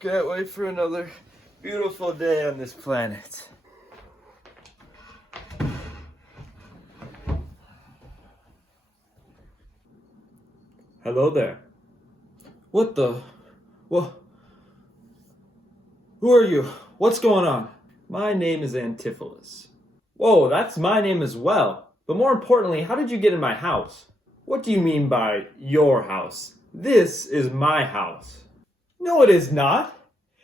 Can't wait for another beautiful day on this planet. Hello there. What the? What? Who are you? What's going on? My name is Antipholus. Whoa, that's my name as well. But more importantly, how did you get in my house? What do you mean by your house? This is my house. No, it is not.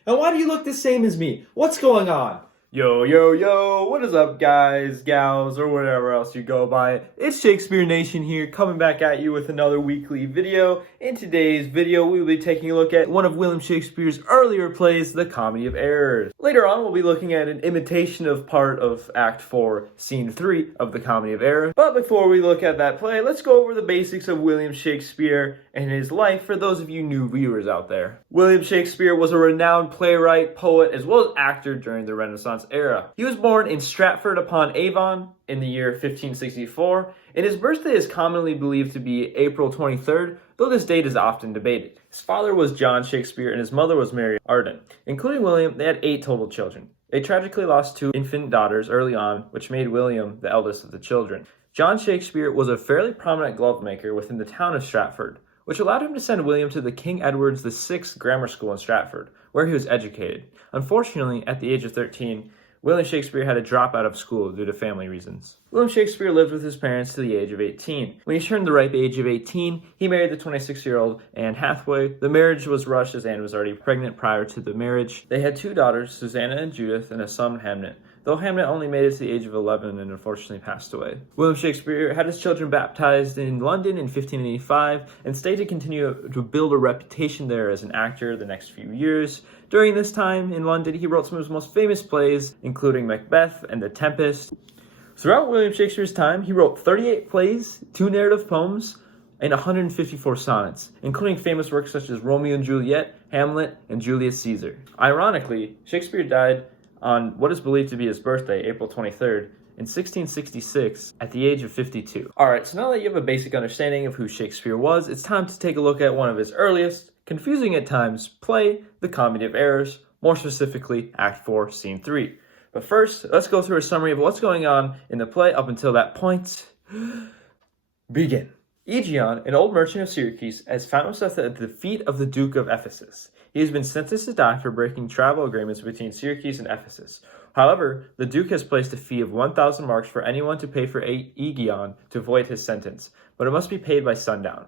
And why do you look the same as me? What's going on? Yo, yo, yo, what is up, guys, gals, or whatever else you go by? It's Shakespeare Nation here, coming back at you with another weekly video. In today's video, we will be taking a look at one of William Shakespeare's earlier plays, The Comedy of Errors. Later on, we'll be looking at an imitation of part of Act 4, Scene 3 of The Comedy of Errors. But before we look at that play, let's go over the basics of William Shakespeare and his life for those of you new viewers out there. William Shakespeare was a renowned playwright, poet, as well as actor during the Renaissance era. He was born in Stratford-upon-Avon in the year 1564, and his birthday is commonly believed to be April 23rd, though this date is often debated. His father was John Shakespeare and his mother was Mary Arden. Including William, they had 8 total children. They tragically lost 2 infant daughters early on, which made William the eldest of the children. John Shakespeare was a fairly prominent glove maker within the town of Stratford, which allowed him to send William to the King Edward's VI Grammar School in Stratford, where he was educated. Unfortunately, at the age of 13, William Shakespeare had to drop out of school due to family reasons. William Shakespeare lived with his parents to the age of 18. When he turned the ripe age of 18, he married the 26-year-old Anne Hathaway. The marriage was rushed as Anne was already pregnant prior to the marriage. They had 2 daughters, Susanna and Judith, and a son, Hamnet, though Hamnet only made it to the age of 11 and unfortunately passed away. William Shakespeare had his children baptized in London in 1585 and stayed to continue to build a reputation there as an actor the next few years. During this time in London, he wrote some of his most famous plays, including Macbeth and The Tempest. Throughout William Shakespeare's time, he wrote 38 plays, 2 narrative poems, and 154 sonnets, including famous works such as Romeo and Juliet, Hamlet, and Julius Caesar. Ironically, Shakespeare died on what is believed to be his birthday, April 23rd, in 1666, at the age of 52. Alright, so now that you have a basic understanding of who Shakespeare was, it's time to take a look at one of his earliest, confusing at times, play, The Comedy of Errors, more specifically, Act 4, Scene 3. But first, let's go through a summary of what's going on in the play up until that point. Begin. Aegeon, an old merchant of Syracuse, has found himself at the feet of the Duke of Ephesus. He has been sentenced to die for breaking travel agreements between Syracuse and Ephesus. However, the Duke has placed a fee of 1,000 marks for anyone to pay for Aegeon to void his sentence, but it must be paid by sundown.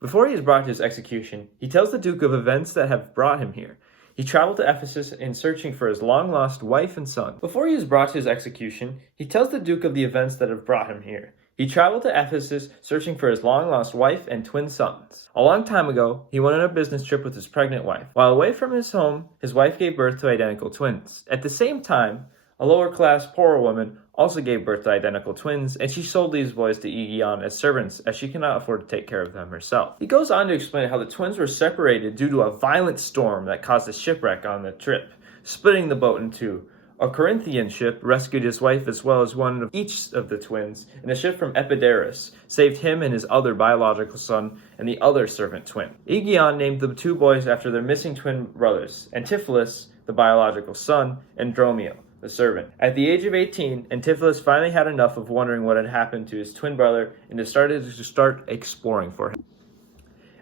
Before he is brought to his execution, he tells the Duke of events that have brought him here. He traveled to Ephesus in searching for his long-lost wife and son. Before he is brought to his execution, he tells the Duke of the events that have brought him here. He traveled to Ephesus searching for his long-lost wife and twin sons. A long time ago, he went on a business trip with his pregnant wife. While away from his home, his wife gave birth to identical twins. At the same time, a lower-class, poorer woman also gave birth to identical twins, and she sold these boys to Aegeon as servants, as she cannot afford to take care of them herself. He goes on to explain how the twins were separated due to a violent storm that caused a shipwreck on the trip, splitting the boat in 2. A Corinthian ship rescued his wife as well as one of each of the twins, and a ship from Epidaurus saved him and his other biological son and the other servant twin. Aegeon named the 2 boys after their missing twin brothers, Antipholus, the biological son, and Dromio, the servant. At the age of 18, Antipholus finally had enough of wondering what had happened to his twin brother and decided to start exploring for him.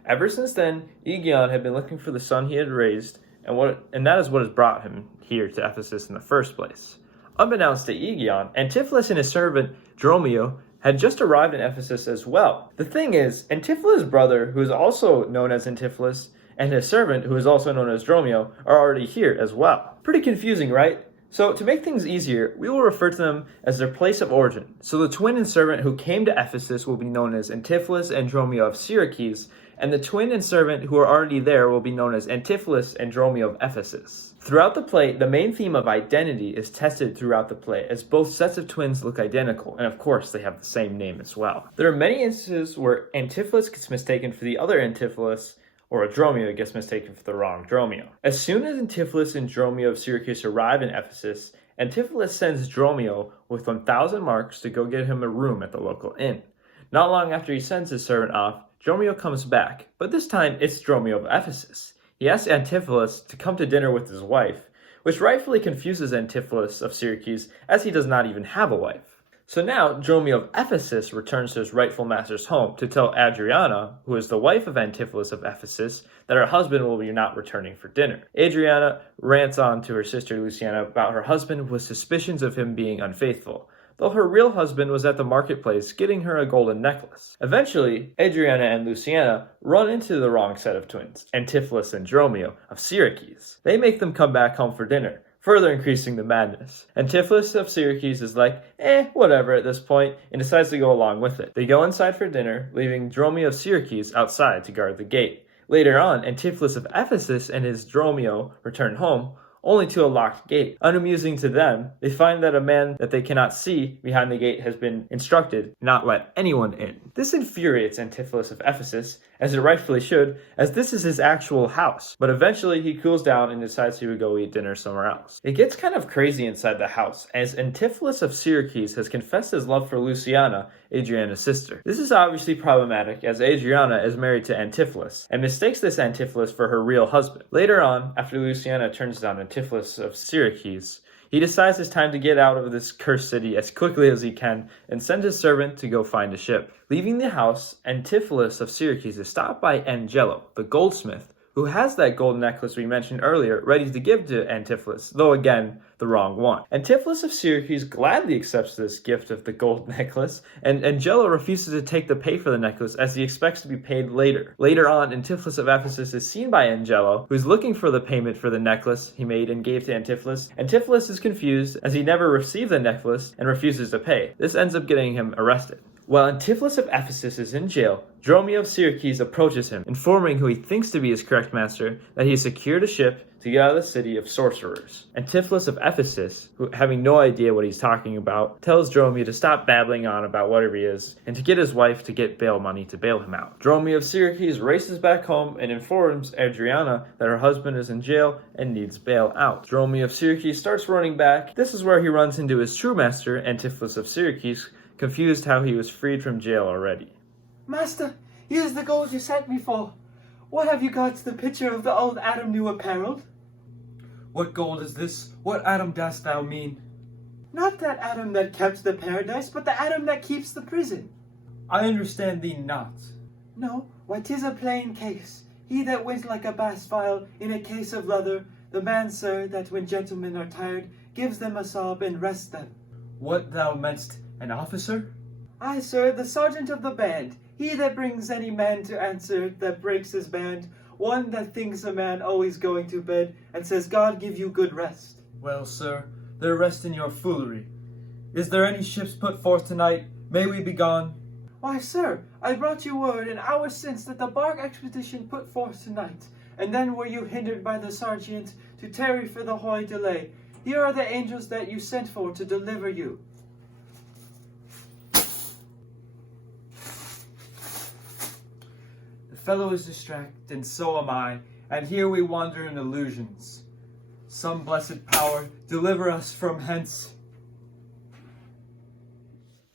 Ever since then, Aegeon had been looking for the son he had raised, and that is what has brought him here to Ephesus in the first place. Unbeknownst to Aegeon, Antipholus and his servant Dromio had just arrived in Ephesus as well. The thing is, Antipholus' brother, who is also known as Antipholus, and his servant, who is also known as Dromio, are already here as well. Pretty confusing, right? So to make things easier, we will refer to them as their place of origin. So the twin and servant who came to Ephesus will be known as Antipholus and Dromio of Syracuse, and the twin and servant who are already there will be known as Antipholus and Dromio of Ephesus. Throughout the play, the main theme of identity is tested throughout the play, as both sets of twins look identical, and of course they have the same name as well. There are many instances where Antipholus gets mistaken for the other Antipholus, or a Dromio gets mistaken for the wrong Dromio. As soon as Antipholus and Dromio of Syracuse arrive in Ephesus, Antipholus sends Dromio with 1,000 marks to go get him a room at the local inn. Not long after he sends his servant off, Dromio comes back, but this time it's Dromio of Ephesus. He asks Antipholus to come to dinner with his wife, which rightfully confuses Antipholus of Syracuse, as he does not even have a wife. So now, Dromio of Ephesus returns to his rightful master's home to tell Adriana, who is the wife of Antipholus of Ephesus, that her husband will be not returning for dinner. Adriana rants on to her sister Luciana about her husband with suspicions of him being unfaithful, though her real husband was at the marketplace getting her a golden necklace. Eventually, Adriana and Luciana run into the wrong set of twins, Antipholus and Dromio of Syracuse. They make them come back home for dinner, further increasing the madness. Antipholus of Syracuse is like, whatever at this point, and decides to go along with it. They go inside for dinner, leaving Dromio of Syracuse outside to guard the gate. Later on, Antipholus of Ephesus and his Dromio return home, only to a locked gate. Unamusing to them, they find that a man that they cannot see behind the gate has been instructed not let anyone in. This infuriates Antipholus of Ephesus, as it rightfully should, as this is his actual house. But eventually he cools down and decides he would go eat dinner somewhere else. It gets kind of crazy inside the house, as Antipholus of Syracuse has confessed his love for Luciana, Adriana's sister. This is obviously problematic, as Adriana is married to Antipholus, and mistakes this Antipholus for her real husband. Later on, after Luciana turns down Antipholus of Syracuse, he decides it's time to get out of this cursed city as quickly as he can and sends his servant to go find a ship. Leaving the house, Antipholus of Syracuse is stopped by Angelo, the goldsmith, who has that gold necklace we mentioned earlier ready to give to Antipholus, though again, the wrong one. Antipholus of Syracuse gladly accepts this gift of the gold necklace, and Angelo refuses to take the pay for the necklace as he expects to be paid later. Later on, Antipholus of Ephesus is seen by Angelo, who's looking for the payment for the necklace he made and gave to Antipholus. Antipholus is confused as he never received the necklace and refuses to pay. This ends up getting him arrested. While Antipholus of Ephesus is in jail, Dromio of Syracuse approaches him, informing who he thinks to be his correct master that he has secured a ship to get out of the city of sorcerers. Antipholus of Ephesus, who, having no idea what he's talking about, tells Dromio to stop babbling on about whatever he is, and to get his wife to get bail money to bail him out. Dromio of Syracuse races back home and informs Adriana that her husband is in jail and needs bail out. Dromio of Syracuse starts running back. This is where he runs into his true master, Antipholus of Syracuse, confused how he was freed from jail already. Master, here's the gold you sent me for. What have you got to the picture of the old Adam new apparel? What gold is this? What Adam dost thou mean? Not that Adam that kept the paradise, but the Adam that keeps the prison. I understand thee not. No, why 'tis a plain case. He that went like a bass file in a case of leather, the man, sir, that when gentlemen are tired, gives them a sob and rests them. What thou mean'st, an officer? Aye, sir, the sergeant of the band, he that brings any man to answer that breaks his band, one that thinks a man always going to bed, and says, God give you good rest. Well, sir, there rest in your foolery. Is there any ships put forth tonight? May we be gone? Why, sir, I brought you word an hour since that the bark expedition put forth tonight, and then were you hindered by the sergeant to tarry for the hoy delay. Here are the angels that you sent for to deliver you. The fellow is distracted, and so am I, and here we wander in illusions. Some blessed power, deliver us from hence.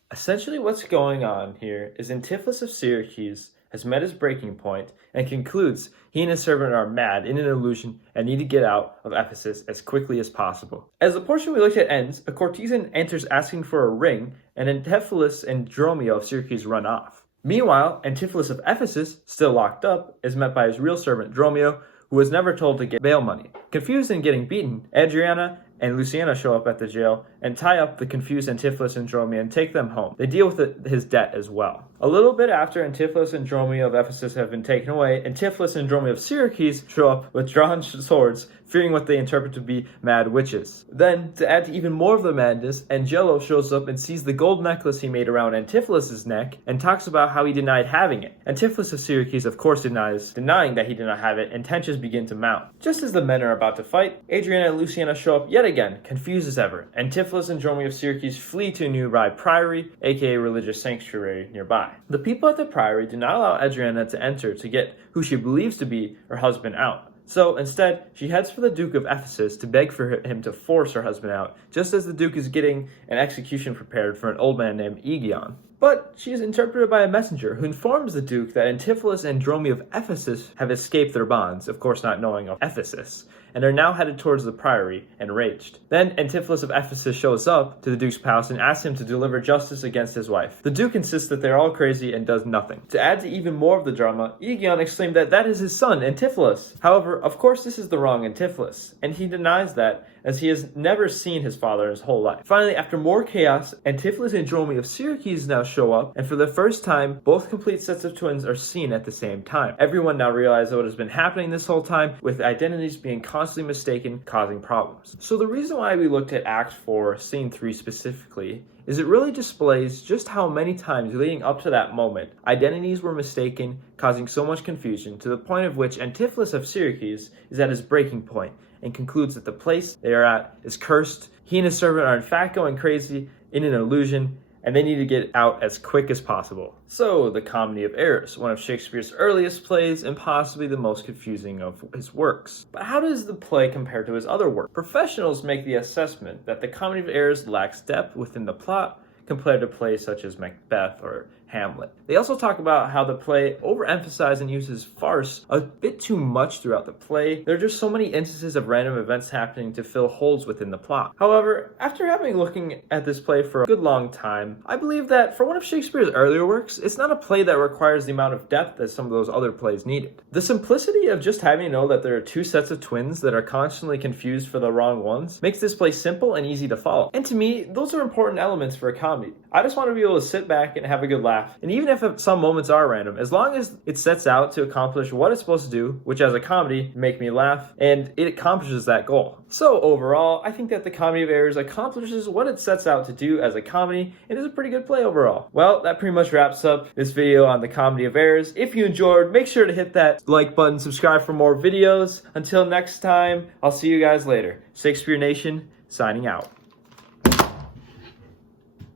Essentially what's going on here is Antipholus of Syracuse has met his breaking point and concludes he and his servant are mad in an illusion and need to get out of Ephesus as quickly as possible. As the portion we looked at ends, a courtesan enters asking for a ring, and Antipholus and Dromio of Syracuse run off. Meanwhile, Antipholus of Ephesus, still locked up, is met by his real servant Dromio, who was never told to get bail money. Confused and getting beaten, Adriana and Luciana show up at the jail and tie up the confused Antipholus and Dromio and take them home. They deal with his debt as well. A little bit after Antipholus and Dromio of Ephesus have been taken away, Antipholus and Dromio of Syracuse show up with drawn swords, fearing what they interpret to be mad witches. Then, to add to even more of the madness, Angelo shows up and sees the gold necklace he made around Antipholus' neck and talks about how he denied having it. Antipholus of Syracuse of course denying that he did not have it, and tensions begin to mount. Just as the men are about to fight, Adriana and Luciana show up yet again, confused as ever. Antipholus and Dromio of Syracuse flee to a nearby priory, aka religious sanctuary nearby. The people at the priory do not allow Adriana to enter to get who she believes to be her husband out. So instead, she heads for the Duke of Ephesus to beg for him to force her husband out, just as the Duke is getting an execution prepared for an old man named Aegeon. But she is interpreted by a messenger who informs the Duke that Antipholus and Dromio of Ephesus have escaped their bonds, of course not knowing of Ephesus, and are now headed towards the priory, enraged. Then Antipholus of Ephesus shows up to the Duke's palace and asks him to deliver justice against his wife. The Duke insists that they're all crazy and does nothing. To add to even more of the drama, Aegon exclaimed that that is his son, Antipholus. However, of course this is the wrong Antipholus, and he denies that, as he has never seen his father in his whole life. Finally, after more chaos, Antipholus and Dromio of Syracuse now show up, and for the first time, both complete sets of twins are seen at the same time. Everyone now realizes what has been happening this whole time, with identities being constantly mistaken, causing problems. So the reason why we looked at Act 4, Scene 3 specifically, is it really displays just how many times leading up to that moment, identities were mistaken, causing so much confusion, to the point of which Antipholus of Syracuse is at his breaking point, and concludes that the place they are at is cursed. He and his servant are in fact going crazy in an illusion, and they need to get out as quick as possible. So, The Comedy of Errors, one of Shakespeare's earliest plays and possibly the most confusing of his works. But how does the play compare to his other work? Professionals make the assessment that The Comedy of Errors lacks depth within the plot compared to plays such as Macbeth or Hamlet. They also talk about how the play overemphasizes and uses farce a bit too much throughout the play. There are just so many instances of random events happening to fill holes within the plot. However, after looking at this play for a good long time, I believe that for one of Shakespeare's earlier works, it's not a play that requires the amount of depth that some of those other plays needed. The simplicity of just having to know that there are two sets of twins that are constantly confused for the wrong ones makes this play simple and easy to follow. And to me, those are important elements for a comedy. I just want to be able to sit back and have a good laugh. And even if some moments are random, as long as it sets out to accomplish what it's supposed to do, which as a comedy, make me laugh, and it accomplishes that goal. So overall, I think that The Comedy of Errors accomplishes what it sets out to do as a comedy, and is a pretty good play overall. Well, that pretty much wraps up this video on The Comedy of Errors. If you enjoyed, make sure to hit that like button, subscribe for more videos. Until next time, I'll see you guys later. Shakespeare Nation, signing out.